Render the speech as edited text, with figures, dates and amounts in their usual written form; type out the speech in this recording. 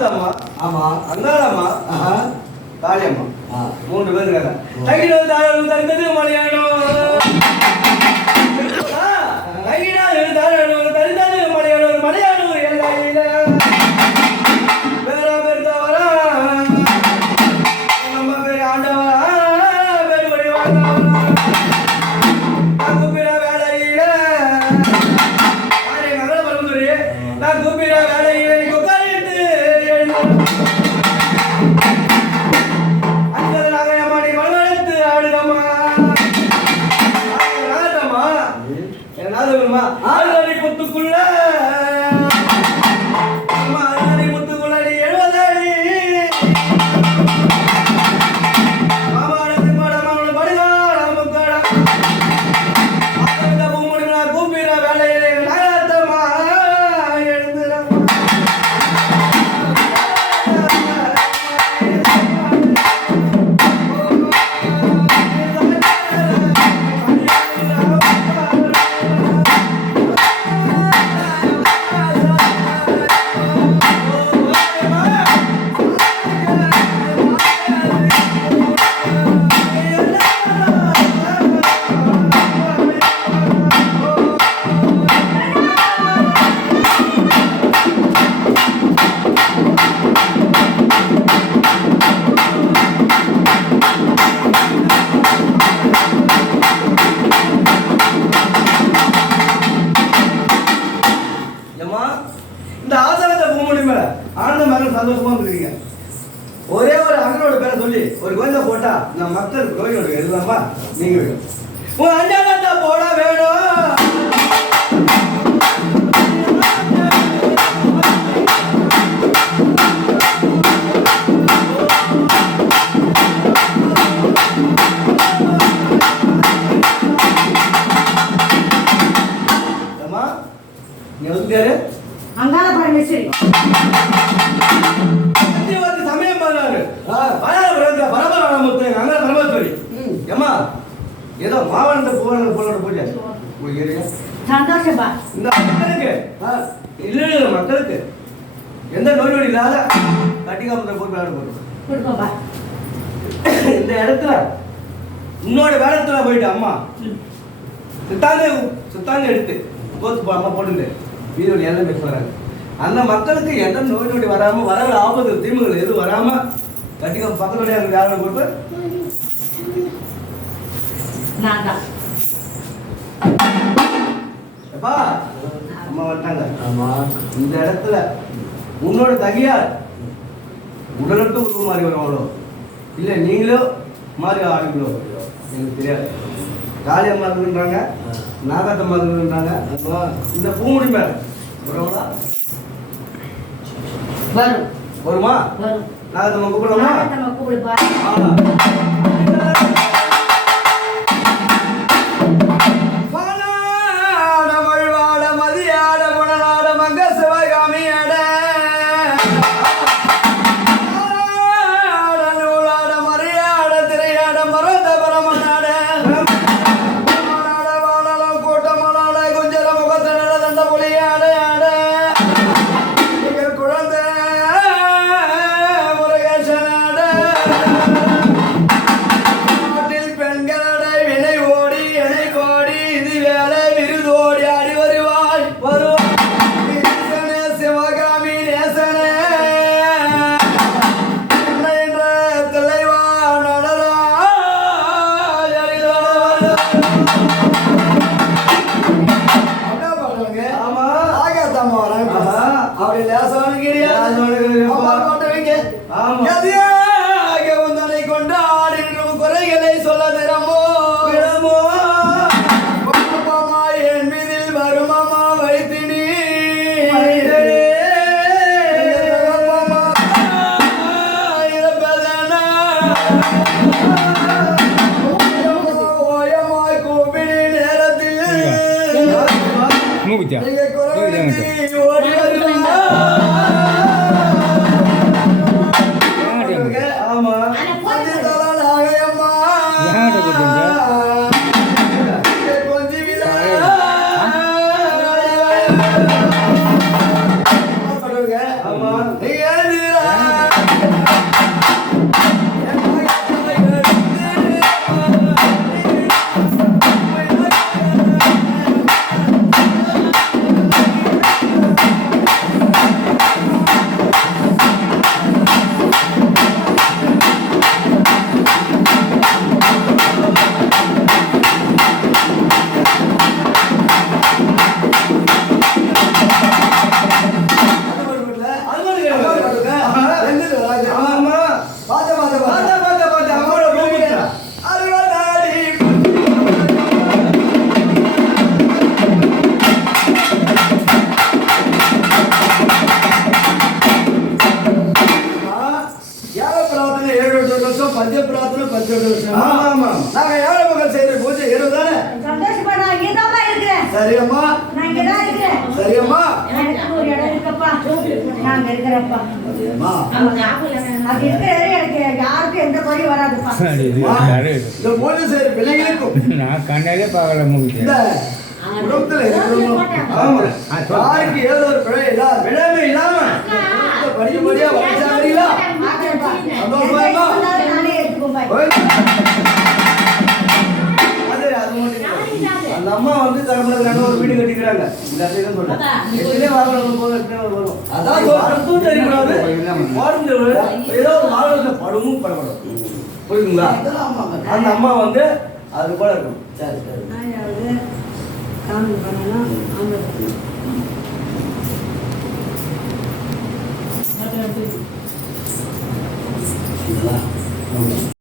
நாகத்தம்மா, ஆமா, அங்காளம்மா, காளியம்மா, 3 பேர் இருக்காங்க. தையிலோ தாளோ தந்தது மலையாளோ, தையிலோ தாளோ தந்தது மலையாளோ, மலையாளோ எல்லையில வேற பேர் தவறா நம்ம பேர் ஆண்டவரா பேர் வழி வாழ்ந்தவரா நான் கூப்பிட வேலையில நகர பரம்பரை நான் கூப்பிட வேலையில உட்காரிட்டு அந்த நாகயம்மாடி மனவெடுத்து ஆடுதம்மா நாகம்மா என்ன நாதமா ஆளுநரை முத்துக்குள்ள அம்மா ஆளுநரை முத்துக்குள்ள 70 அடி மாமாடத்து மாடமான படுகாட முக்காட அந்த பூமுடினா கூப்பிட வேலையிலே நாகத்தம்மா எழுந்துறம்மா இந்த ஆசாரத்தை பூமுடி மேல ஆனந்த மகன் சந்தோஷமா இருக்கீங்க. ஒரே ஒரு அண்ணனோட பேரை சொல்லி ஒரு கோயில போட்டா நம்ம மக்கள் கோயிலோட எழுதாமா நீங்க வேணும் உன் அஞ்சாலத்தை போட வேணும். அங்காள பரமேஸ்வரி சமயம் பண்ணாரு பரபரமுத்து அங்காள பரமேஸ்வரி ஏமா ஏதோ மாவட்ட பூவன போலோட பூஜை உங்களுக்கு ஏரியா சந்தோஷப்பா. இந்த மக்களுக்கு இல்ல மக்களுக்கு எந்த நோய் நொடி இல்லாத கட்டிக்காம போட்டு விளையாட போறோம். இந்த இடத்துல இன்னொரு வேடத்துல போயிட்டு அம்மா சுத்தாங்க எடுத்து கோத்து அம்மா போட்டுங்க வீடு எல்லாம் பேச வராங்க. அந்த மக்களுக்கு எந்த நோய் நொடி வராம வரவு ஆபத்து தீமைகள் எதுவும் வராம கட்டிக்க பக்கத்துடைய யாரும் போட்டு எப்பா அம்மா வந்துட்டாங்க. இந்த இடத்துல உன்னோட தகியார் உடலட்டு உருவ மாறி வருவாங்களோ இல்லை நீங்களோ மாறி ஆடுங்களோ எனக்கு தெரியாது. காளியம்மா இருக்குன்றாங்க, நாகத்தம்மா இருக்குன்றாங்க. இந்த பூமுடி மேல வருவாங்களா? வருமா? நாகத்தம்மா கூப்பிடலாமா? குறைகளை சொல்ல திறமோ என் மீதில் வருமமா வைத்தினி ஓயமாய் கூப்பிடு நேரத்தில் ஓடி வருவீங்க. வருஷம் பஞ்ச பிரார்த்தனை 18 வருஷம். ஆமா ஆமா நாங்க ஏழை மக்கள் செய்யற பூஜை 20 தானே. சந்தோஷப்பா நான் இங்கே தான் இருக்கிறேன். சரியம்மா நான் இங்கே தான் இருக்கிறேன். சரியம்மா எனக்கு ஒரு இடம் இருக்குப்பா. நான் அங்க இருக்கிறேன்ப்பா. சரியம்மா. அது இருக்கிற இடம் எனக்கு யாருக்கும் எந்த குறையும் வராதுப்பா. இந்த பூஜை செய்யற பிள்ளைங்களுக்கும் நான் கண்ணாலே பார்க்கல இந்த முடியும். குடும்பத்துல இருக்கிறவங்களும் ஆமா யாருக்கு ஏதோ ஒரு பிழை இல்லாம பிழைமே இல்லாம படிப்படியா வளர்ச்சாங்களா ஆக்கிறேன்ப்பா. சந்தோஷமா எந்த இருக்கா? இருந்தாலும் நானே எடுத்துக்கோம்பா. அது மட்டும் இல்ல. அந்த அம்மா வந்து தரப்புல ஒரு வீடு கட்டிக்கிறாங்க இந்த இடத்துல சொல்றேன் எத்தனை வாகனம் போதும் எத்தனை வரும் அதான் சொல்றதும் தெரியக்கூடாது ஏதோ ஒரு வாகனத்துல படமும் படப்படும் புரியுதுங்களா அந்த அம்மா வந்து அது போல இருக்கும் சரி சரி நாயாவது காமி பண்ணணும் ஆம்பளை பண்ணணும். இதெல்லாம்